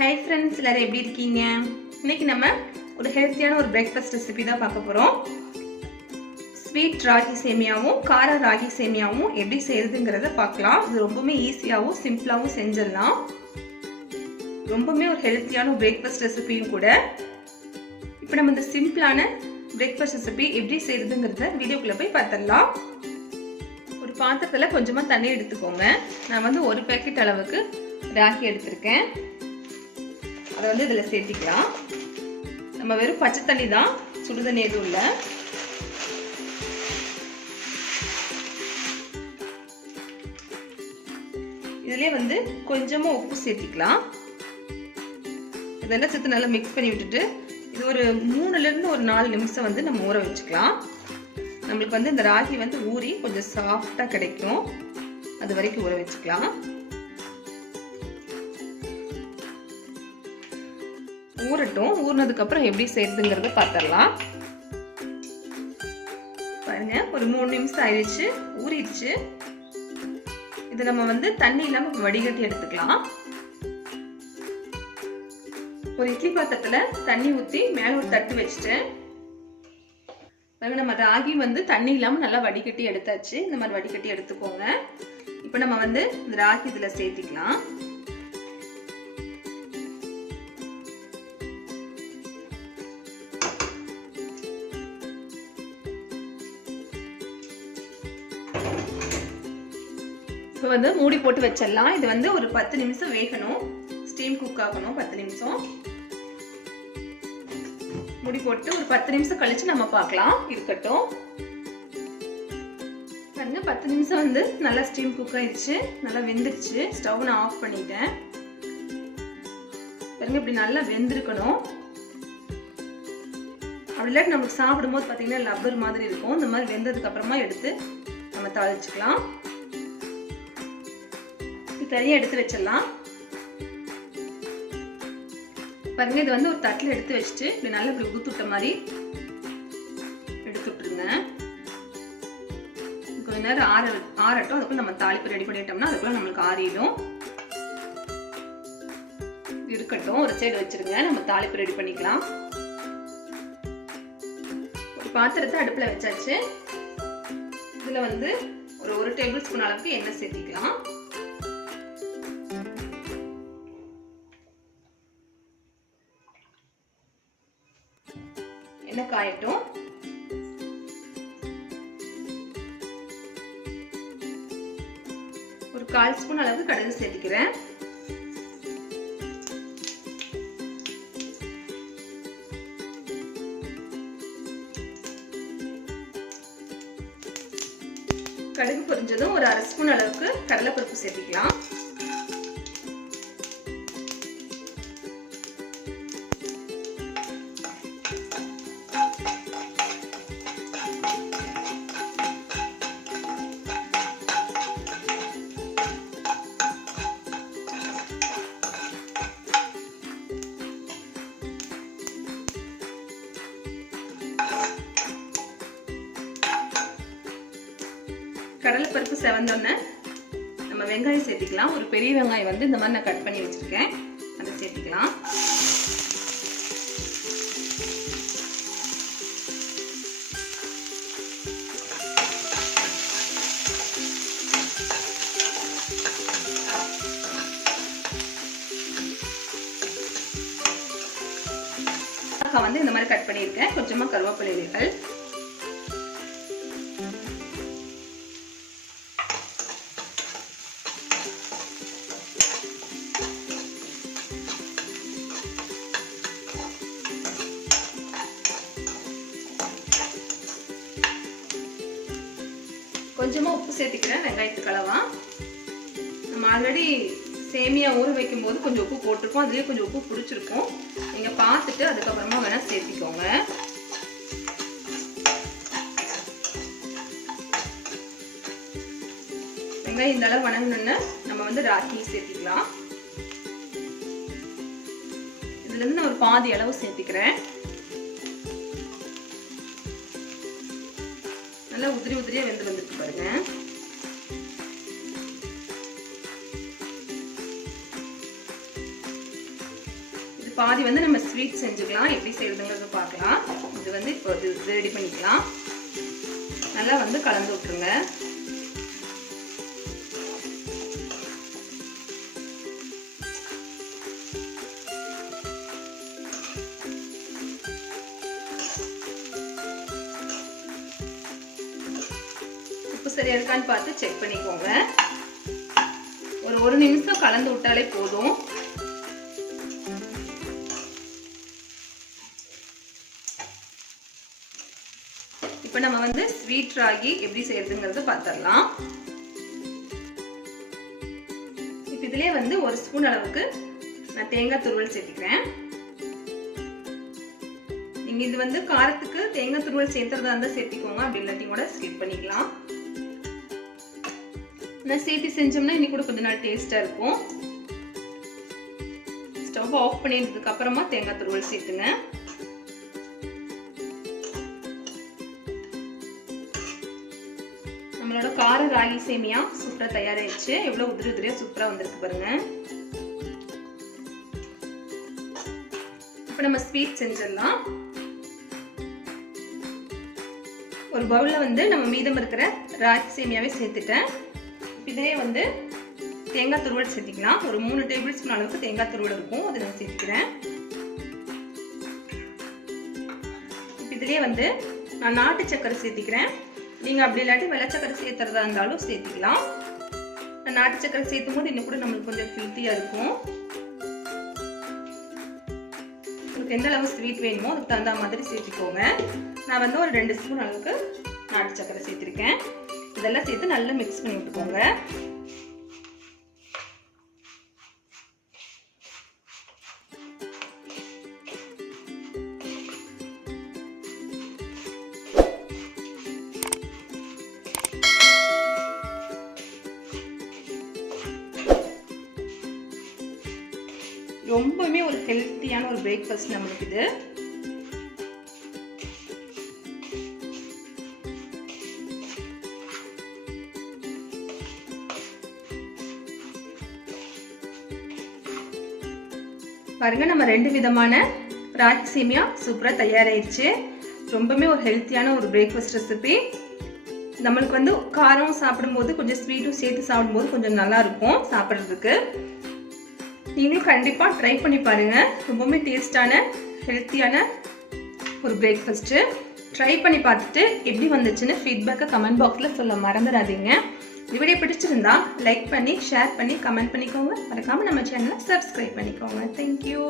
Hi friends, எல்லாரும் எப்படி இருக்கீங்க? இன்னைக்கு நம்ம ஒரு ஹெல்த்தியான ஒரு பிரேக்ஃபாஸ்ட் ரெசிபி தான் பார்க்க போறோம். ஸ்வீட் ராகி சேமியாவும் கார ராகி சேமியாவும் எப்படி செய்யறதுங்கறத பார்க்கலாம். இது ரொம்பவே ஈஸியாவும் சிம்பிளாவும் செஞ்சிடலாம். ரொம்பவே ஒரு ஹெல்த்தியான பிரேக்ஃபாஸ்ட் ரெசிபியும் கூட. இப்போ நம்ம இந்த சிம்பிளான பிரேக்ஃபாஸ்ட் ரெசிபி எப்படி செய்யறதுங்கறத வீடியோக்குள்ள போய் பார்த்திடலாம். ஒரு பாத்திரத்துல கொஞ்சமா தண்ணி எடுத்துக்கோங்க. நான் வந்து ஒரு பாக்கெட் அளவுக்கு ராகி எடுத்திருக்கேன். அதை வந்து இதில் சேர்த்திக்கலாம். நம்ம வெறும் பச்சை தண்ணி தான், சுடு தண்ணி எதுவும் இல்லை. இதுலேயே வந்து கொஞ்சமாக உப்பு சேர்த்திக்கலாம். இதெல்லாம் சேர்த்து நல்லா மிக்ஸ் பண்ணி விட்டுட்டு இது ஒரு 3லேருந்து ஒரு 4 நிமிஷம் வந்து நம்ம ஊற வச்சுக்கலாம். நம்மளுக்கு வந்து இந்த ராகி வந்து ஊறி கொஞ்சம் சாஃப்டாக கிடைக்கும். அது வரைக்கும் ஊற வச்சுக்கலாம். ஊறட்டும். ஊறினதுக்கு அப்புறம் எப்படி செய்யறதுங்கிறத பார்த்துடலாம். பாருங்க, ஒரு 3 நிமிஷம் ஆயிடுச்சு, ஊறிடுச்சு. இது நம்ம வந்து தண்ணி இல்லாம வடிகட்டி எடுத்துக்கலாம். ஒரு இட்லி பாத்திரத்துல தண்ணி ஊற்றி மேல ஒரு தட்டு வச்சுட்டேன். நம்ம ராகி வந்து தண்ணி இல்லாம நல்லா வடிகட்டி எடுத்தாச்சு. இந்த மாதிரி வடிகட்டி எடுத்துக்கோங்க. இப்போ நம்ம வந்து இந்த ராகி இதுல சேர்த்திக்கலாம். இப்போ வந்து மூடி போட்டு வச்சிடலாம். இது வந்து ஒரு 10 நிமிஷம் வேகணும். ஸ்டீம் குக் ஆகணும் 10 நிமிஷம். மூடி போட்டு ஒரு 10 நிமிஷம் கழிச்சு நம்ம பார்க்கலாம். இருக்கட்டும். பாருங்க, 10 நிமிஷம் வந்து நல்லா ஸ்டீம் குக் ஆயிடுச்சு, நல்லா வெந்துருச்சு. ஸ்டவ் நான் ஆஃப் பண்ணிட்டேன். பாருங்க, இப்படி நல்லா வெந்திருக்கணும். அப்படி இல்லாட்டி நமக்கு சாப்பிடும்போது பார்த்தீங்கன்னா லப்பர் மாதிரி இருக்கும். இந்த மாதிரி வெந்ததுக்கு அப்புறமா எடுத்து நம்ம தாளிச்சுக்கலாம். தனியாக எடுத்து வச்சிடலாம். பாருங்க, இது வந்து ஒரு தட்டில் எடுத்து வச்சுட்டு இப்படி நல்லா இப்படி ஊத்துட்ட மாதிரி எடுத்து விட்டுருங்க. கொஞ்ச நேரம் ஆறட்டும். அதுக்குள்ள நம்ம தாளிப்பு ரெடி பண்ணிட்டோம்னா அதுக்குள்ள நம்மளுக்கு ஆறிடும். இருக்கட்டும், ஒரு சைடு வச்சிருங்க. நம்ம தாளிப்பு ரெடி பண்ணிக்கலாம். ஒரு பாத்திரத்தை அடுப்புல வச்சாச்சு. இதுல வந்து ஒரு 1 டேபிள் ஸ்பூன் அளவுக்கு எண்ணெய் சேர்த்திக்கலாம். எண்ணெய் காயட்டும். ஒரு 1/4 ஸ்பூன் அளவுக்கு கடுகு சேர்த்துக்கிறேன். கடுகு பொரிஞ்சதும் ஒரு 1/2 ஸ்பூன் அளவுக்கு கடலைப்பருப்பு சேர்த்துக்கலாம். கடலைப்பருப்பு செவந்தோன்னே நம்ம வெங்காயம் சேர்த்திக்கலாம். ஒரு பெரிய வெங்காயம் வந்து இந்த மாதிரி நான் கட் பண்ணி வச்சிருக்கேன். அதை சேர்த்திக்கலாம். வந்து இந்த மாதிரி கட் பண்ணியிருக்கேன். கொஞ்சமா கருவேப்பிலை இலைகள், கொஞ்சமா உப்பு சேர்த்துக்கிறேன். வெங்காயத்துக்கு அளவா. நம்ம ஆல்ரெடி சேமியா ஊற வைக்கும் போது கொஞ்சம் உப்பு போட்டிருக்கோம். அதுலேயே கொஞ்சம் உப்பு பிடிச்சிருக்கும். நீங்க பார்த்துட்டு அதுக்கப்புறமா வேணா சேர்த்திக்கோங்க. வெங்காயம் இந்த அளவு வணங்கணுன்னு நம்ம வந்து ராகி சேர்த்திக்கலாம். இதுல இருந்து நான் ஒரு பாதி அளவு சேர்த்திக்கிறேன். நல்லா உதிரி உதிரியா வெந்து வந்துருக்கு பாருங்க. பாதி வந்து நம்ம ஸ்வீட் செஞ்சுக்கலாம். எப்படி செய்யறதுங்கிறத பார்க்கலாம். இது வந்து இப்போ ரெடி பண்ணிக்கலாம். நல்லா வந்து கலந்து விட்டுருங்க. உப்பு சரியா இருக்கான்னு பார்த்து செக் பண்ணிக்கோங்க. ஒரு நிமிஷம் கலந்து விட்டாலே போதும். இப்போ நம்ம வந்து ஸ்வீட் ராகி எப்படி செய்யறதுங்கிறத பார்த்துடலாம். இப்போ இதுலயே வந்து ஒரு ஸ்பூன் அளவுக்கு நான் தேங்காய் துருவல் சேர்த்துக்கிறேன். நீங்க இது வந்து காரத்துக்கு தேங்காய் துருவல் சேர்த்துறதா இருந்தா சேர்த்திக்கோங்க. அப்படி இல்லாட்டி கூட ஸ்கிப் பண்ணிக்கலாம். நான் சேர்த்து செஞ்சோம்னா இன்னைக்கு கூட கொஞ்ச நாள் டேஸ்டா இருக்கும். ஸ்டவ் ஆஃப் பண்ணிட்டதுக்கு அப்புறமா தேங்காய் துருவல் சேர்த்துங்க. நம்மளோட கார ராகி சேமியா சூப்பரா தயாராயிடுச்சு. எவ்வளவு உதிரி உதிரியா சூப்பரா வந்திருக்கு பாருங்க. இப்போ நம்ம ஸ்வீட் செஞ்சிடலாம். ஒரு பவுல்ல வந்து நம்ம மீதம் இருக்கிற ராகி சேமியாவே சேர்த்துட்டேன். இதிலே வந்து தேங்காய் துருவல் சேர்த்திக்கலாம். ஒரு 3 டேபிள் ஸ்பூன் அளவுக்கு தேங்காய் துருவல் இருக்கும். அதை நான் சேர்த்துக்கிறேன். இதிலே வந்து நான் நாட்டு சக்கரை சேர்த்திக்கிறேன். நீங்க அப்படி இல்லாட்டி வெள்ளை சக்கரை சேர்த்துறதா இருந்தாலும் சேர்த்திக்கலாம். நான் நாட்டு சக்கரை சேர்த்தும் போது இன்னும் கூட நம்மளுக்கு கொஞ்சம் ஹெல்த்தியா இருக்கும். உங்களுக்கு எந்த அளவு ஸ்வீட் வேணுமோ அதுக்கு தகுந்த மாதிரி சேர்த்துக்கோங்க. நான் வந்து ஒரு 2 ஸ்பூன் அளவுக்கு நாட்டு சக்கரை சேர்த்திருக்கேன். இதெல்லாம் சேர்த்து நல்லா மிக்ஸ் பண்ணி விட்டுக்கோங்க. ரொம்பவே ஒரு ஹெல்த்தியான ஒரு பிரேக்ஃபாஸ்ட் நம்மளுக்கு இது. பாருங்க, நம்ம 2 விதமான ராகி சேமியா சூப்பரா தயாராயிருச்சு. ரொம்பவே ஒரு ஹெல்த்தியான ஒரு பிரேக்ஃபாஸ்ட் ரெசிபி. நம்மளுக்கு வந்து காரம் சாப்பிடும்போது கொஞ்சம் ஸ்வீட்டும் சேர்த்து சாப்பிடும்போது கொஞ்சம் நல்லா இருக்கும் சாப்பிட்றதுக்கு. நீங்களும் கண்டிப்பா ட்ரை பண்ணி பாருங்க. ரொம்பவே டேஸ்டான ஹெல்த்தியான ஒரு பிரேக்ஃபாஸ்ட். ட்ரை பண்ணி பார்த்துட்டு எப்படி வந்துச்சுன்னு ஃபீட்பேக்கை கமெண்ட் பாக்ஸ்ல சொல்ல மறந்துடாதீங்க. இந்த வீடியோ பிடிச்சிருந்தா லைக் பண்ணி ஷேர் பண்ணி கமெண்ட் பண்ணிக்கோங்க. மறக்காம நம்ம சேனலை சப்ஸ்கிரைப் பண்ணிக்கோங்க. தேங்க்யூ.